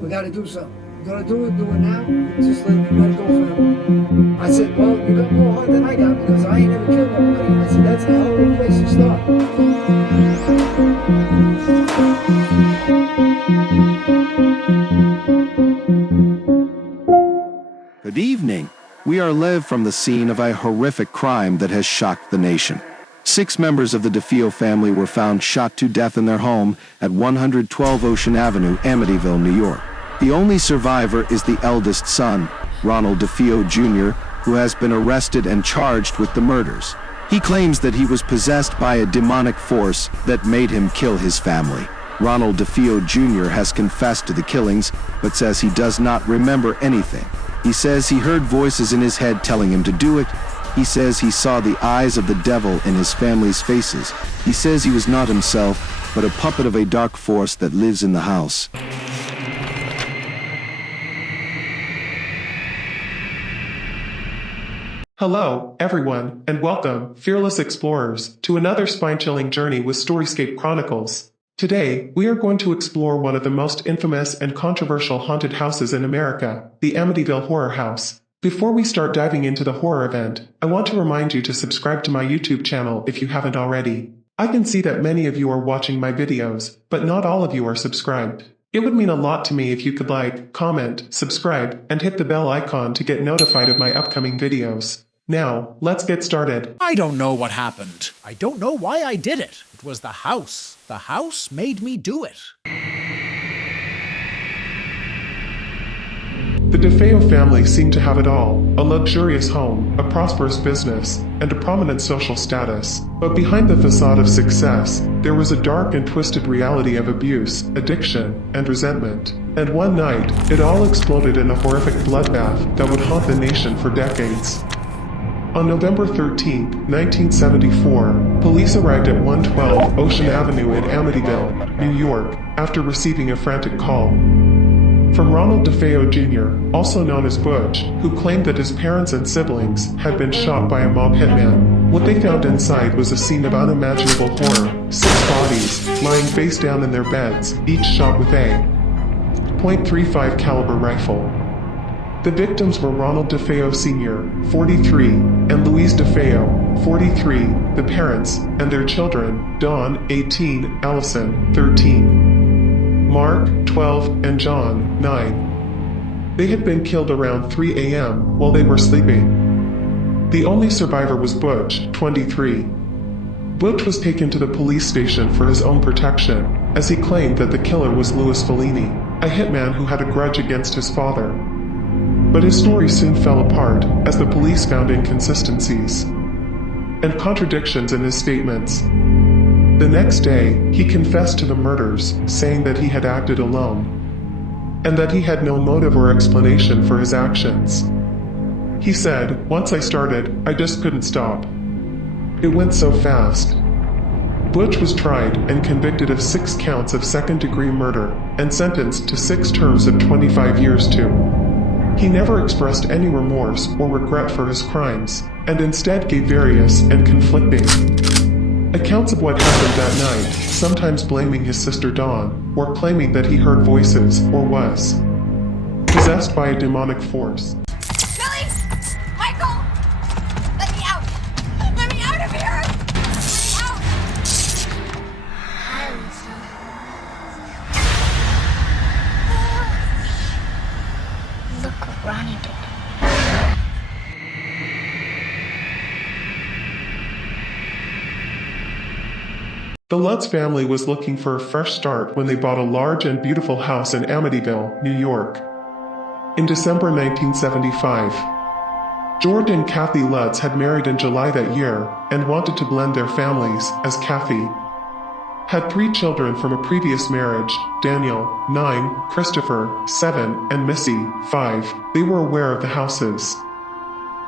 We got to do something. You're going to do it now. Just let it go forever. I said, well, you got more heart than I got because I ain't ever killed nobody. I said, that's a hell of a place to start. Good evening. We are live from the scene of a horrific crime that has shocked the nation. 6 members of the DeFeo family were found shot to death in their home at 112 Ocean Avenue, Amityville, New York. The only survivor is the eldest son, Ronald DeFeo Jr., who has been arrested and charged with the murders. He claims that he was possessed by a demonic force that made him kill his family. Ronald DeFeo Jr. has confessed to the killings, but says he does not remember anything. He says he heard voices in his head telling him to do it. He says he saw the eyes of the devil in his family's faces. He says he was not himself, but a puppet of a dark force that lives in the house. Hello, everyone, and welcome, fearless explorers, to another spine-chilling journey with Storyscape Chronicles. Today, we are going to explore one of the most infamous and controversial haunted houses in America, the Amityville Horror House. Before we start diving into the horror event, I want to remind you to subscribe to my YouTube channel if you haven't already. I can see that many of you are watching my videos, but not all of you are subscribed. It would mean a lot to me if you could like, comment, subscribe, and hit the bell icon to get notified of my upcoming videos. Now, let's get started. I don't know what happened. I don't know why I did it. It was the house. The house made me do it. The DeFeo family seemed to have it all: a luxurious home, a prosperous business, and a prominent social status. But behind the facade of success, there was a dark and twisted reality of abuse, addiction, and resentment. And one night, it all exploded in a horrific bloodbath that would haunt the nation for decades. On November 13, 1974, police arrived at 112 Ocean Avenue in Amityville, New York, after receiving a frantic call from Ronald DeFeo Jr., also known as Butch, who claimed that his parents and siblings had been shot by a mob hitman. What they found inside was a scene of unimaginable horror: 6 bodies, lying face down in their beds, each shot with a .35 caliber rifle. The victims were Ronald DeFeo Sr., 43, and Louise DeFeo, 43, the parents, and their children, Dawn, 18, Allison, 13, Mark, 12, and John, 9. They had been killed around 3 a.m. while they were sleeping. The only survivor was Butch, 23. Butch was taken to the police station for his own protection, as he claimed that the killer was Louis Fellini, a hitman who had a grudge against his father. But his story soon fell apart as the police found inconsistencies and contradictions in his statements. The next day, he confessed to the murders, saying that he had acted alone and that he had no motive or explanation for his actions. He said, "Once I started, I just couldn't stop. It went so fast." Butch was tried and convicted of 6 counts of second-degree murder and sentenced to 6 terms of 25 years too. He never expressed any remorse or regret for his crimes, and instead gave various and conflicting accounts of what happened that night, sometimes blaming his sister Dawn, or claiming that he heard voices or was possessed by a demonic force. Billy! Michael! Let me out! Let me out of here! Out! Look what Ronnie did. The Lutz family was looking for a fresh start when they bought a large and beautiful house in Amityville, New York. In December 1975, George and Kathy Lutz had married in July that year and wanted to blend their families, as Kathy had 3 children from a previous marriage: Daniel, 9, Christopher, 7, and Missy, 5. They were aware of the house's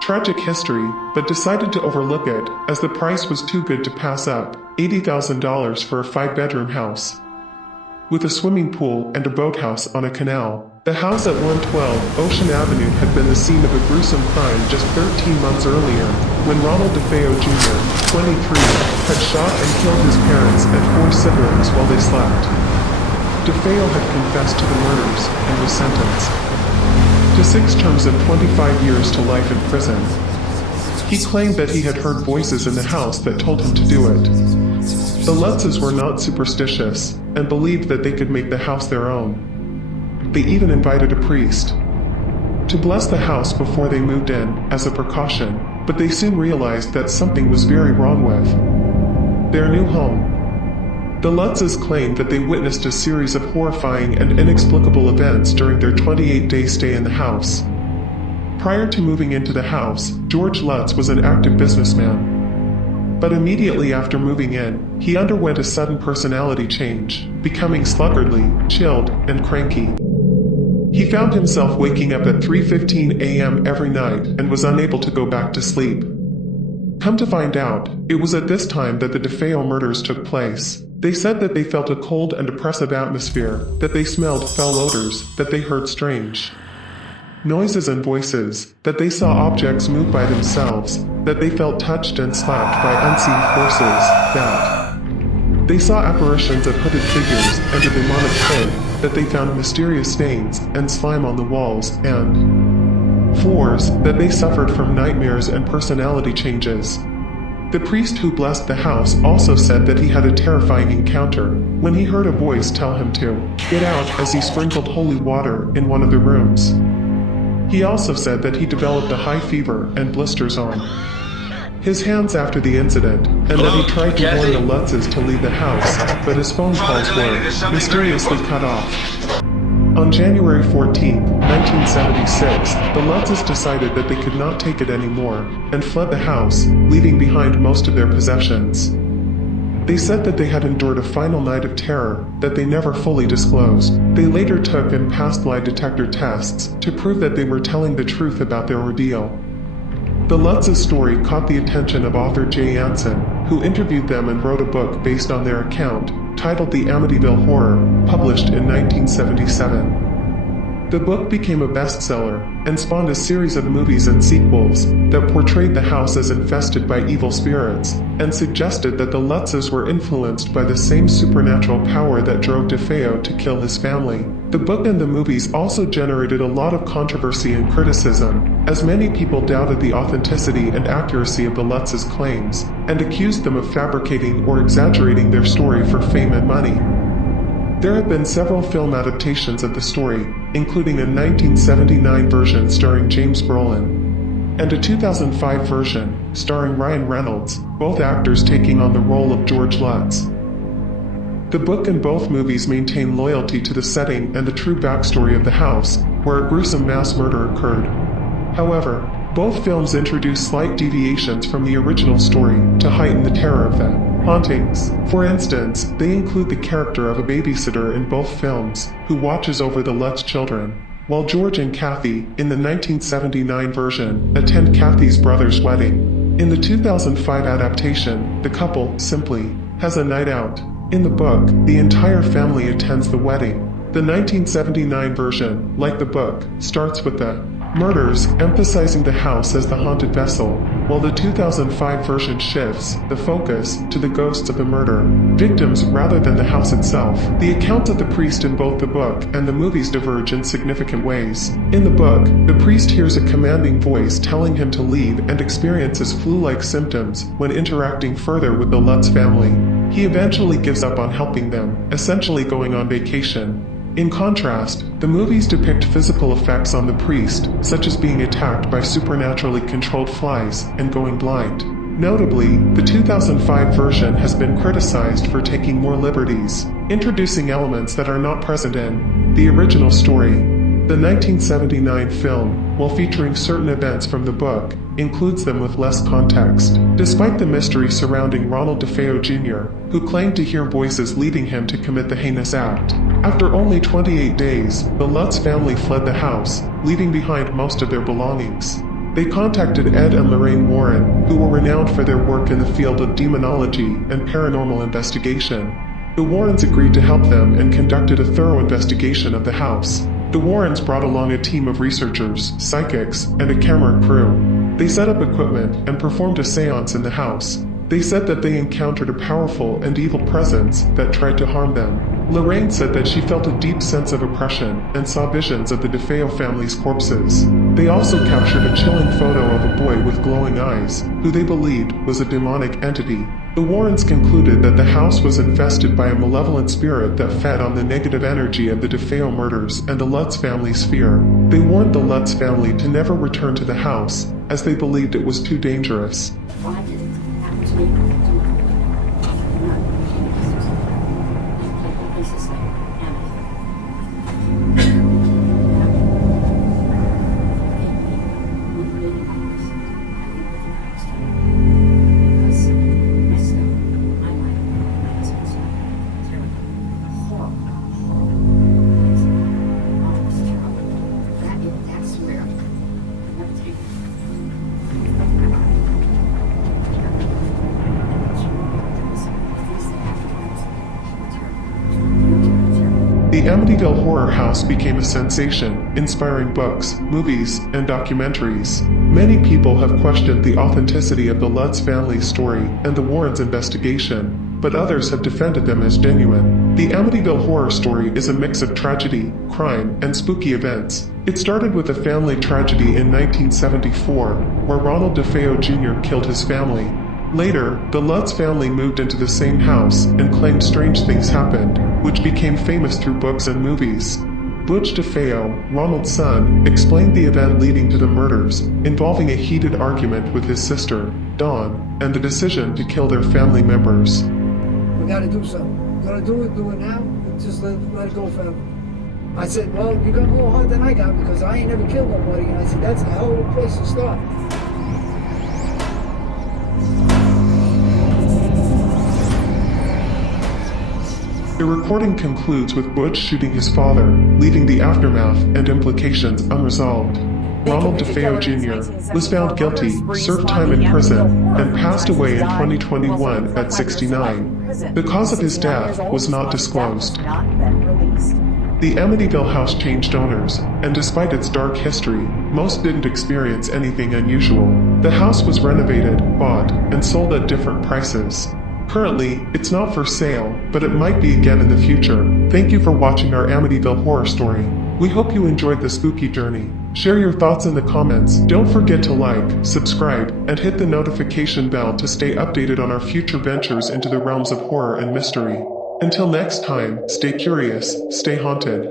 tragic history, but decided to overlook it, as the price was too good to pass up: $80,000 for a 5-bedroom house with a swimming pool and a boathouse on a canal. The house at 112 Ocean Avenue had been the scene of a gruesome crime just 13 months earlier, when Ronald DeFeo Jr., 23, had shot and killed his parents and 4 siblings while they slept. DeFeo had confessed to the murders and was sentenced to 6 terms of 25 years to life in prison. He claimed that he had heard voices in the house that told him to do it. The Lutzes were not superstitious and believed that they could make the house their own. They even invited a priest to bless the house before they moved in as a precaution, but they soon realized that something was very wrong with their new home. The Lutzes claimed that they witnessed a series of horrifying and inexplicable events during their 28-day stay in the house. Prior to moving into the house, George Lutz was an active businessman. But immediately after moving in, he underwent a sudden personality change, becoming sluggardly, chilled, and cranky. He found himself waking up at 3:15 a.m. every night and was unable to go back to sleep. Come to find out, it was at this time that the DeFeo murders took place. They said that they felt a cold and oppressive atmosphere, that they smelled foul odors, that they heard strange noises and voices, that they saw objects move by themselves, that they felt touched and slapped by unseen forces, that they saw apparitions of hooded figures and a demonic pit, that they found mysterious stains and slime on the walls and floors, that they suffered from nightmares and personality changes. The priest who blessed the house also said that he had a terrifying encounter when he heard a voice tell him to get out as he sprinkled holy water in one of the rooms. He also said that he developed a high fever and blisters on his hands after the incident, and that he tried to warn the Lutzes to leave the house, but his phone calls were mysteriously cut off. On January 14, 1976, the Lutzes decided that they could not take it anymore and fled the house, leaving behind most of their possessions. They said that they had endured a final night of terror that they never fully disclosed. They later took and passed lie detector tests to prove that they were telling the truth about their ordeal. The Lutz's story caught the attention of author Jay Anson, who interviewed them and wrote a book based on their account, titled The Amityville Horror, published in 1977. The book became a bestseller and spawned a series of movies and sequels that portrayed the house as infested by evil spirits and suggested that the Lutzes were influenced by the same supernatural power that drove DeFeo to kill his family. The book and the movies also generated a lot of controversy and criticism, as many people doubted the authenticity and accuracy of the Lutzes' claims and accused them of fabricating or exaggerating their story for fame and money. There have been several film adaptations of the story, including a 1979 version starring James Brolin and a 2005 version starring Ryan Reynolds, both actors taking on the role of George Lutz. The book and both movies maintain loyalty to the setting and the true backstory of the house, where a gruesome mass murder occurred. However, both films introduce slight deviations from the original story to heighten the terror of them. Hauntings. For instance, they include the character of a babysitter in both films, who watches over the Lutz children, while George and Kathy, in the 1979 version, attend Kathy's brother's wedding. In the 2005 adaptation, the couple, simply, has a night out. In the book, the entire family attends the wedding. The 1979 version, like the book, starts with the murders, emphasizing the house as the haunted vessel, while the 2005 version shifts the focus to the ghosts of the murder victims rather than the house itself. The accounts of the priest in both the book and the movies diverge in significant ways. In the book, the priest hears a commanding voice telling him to leave and experiences flu-like symptoms when interacting further with the Lutz family. He eventually gives up on helping them, essentially going on vacation. In contrast, the movies depict physical effects on the priest, such as being attacked by supernaturally controlled flies and going blind. Notably, the 2005 version has been criticized for taking more liberties, introducing elements that are not present in the original story. The 1979 film, while featuring certain events from the book, includes them with less context. Despite the mystery surrounding Ronald DeFeo Jr., who claimed to hear voices leading him to commit the heinous act, after only 28 days, the Lutz family fled the house, leaving behind most of their belongings. They contacted Ed and Lorraine Warren, who were renowned for their work in the field of demonology and paranormal investigation. The Warrens agreed to help them and conducted a thorough investigation of the house. The Warrens brought along a team of researchers, psychics, and a camera crew. They set up equipment and performed a seance in the house. They said that they encountered a powerful and evil presence that tried to harm them. Lorraine said that she felt a deep sense of oppression and saw visions of the DeFeo family's corpses. They also captured a chilling photo of a boy with glowing eyes, who they believed was a demonic entity. The Warrens concluded that the house was infested by a malevolent spirit that fed on the negative energy of the DeFeo murders and the Lutz family's fear. They warned the Lutz family to never return to the house, as they believed it was too dangerous. Why did it happen to me? Places like The Amityville Horror House became a sensation, inspiring books, movies, and documentaries. Many people have questioned the authenticity of the Lutz family's story and the Warrens' investigation, but others have defended them as genuine. The Amityville horror story is a mix of tragedy, crime, and spooky events. It started with a family tragedy in 1974, where Ronald DeFeo Jr. killed his family. Later, the Lutz family moved into the same house and claimed strange things happened, which became famous through books and movies. Butch DeFeo, Ronald's son, explained the event leading to the murders, involving a heated argument with his sister, Dawn, and the decision to kill their family members. We gotta do something. Gonna do it now, and just let it go forever. I said, well, you got more heart than I got because I ain't never killed nobody. And I said, that's a hell of a place to start. The recording concludes with Butch shooting his father, leaving the aftermath and implications unresolved. Ronald DeFeo Jr. was found guilty, served time in prison, and passed away in 2021 at 69. The cause of his death was not disclosed. The Amityville house changed owners, and despite its dark history, most didn't experience anything unusual. The house was renovated, bought, and sold at different prices. Currently, it's not for sale, but it might be again in the future. Thank you for watching our Amityville horror story. We hope you enjoyed the spooky journey. Share your thoughts in the comments. Don't forget to like, subscribe, and hit the notification bell to stay updated on our future ventures into the realms of horror and mystery. Until next time, stay curious, stay haunted.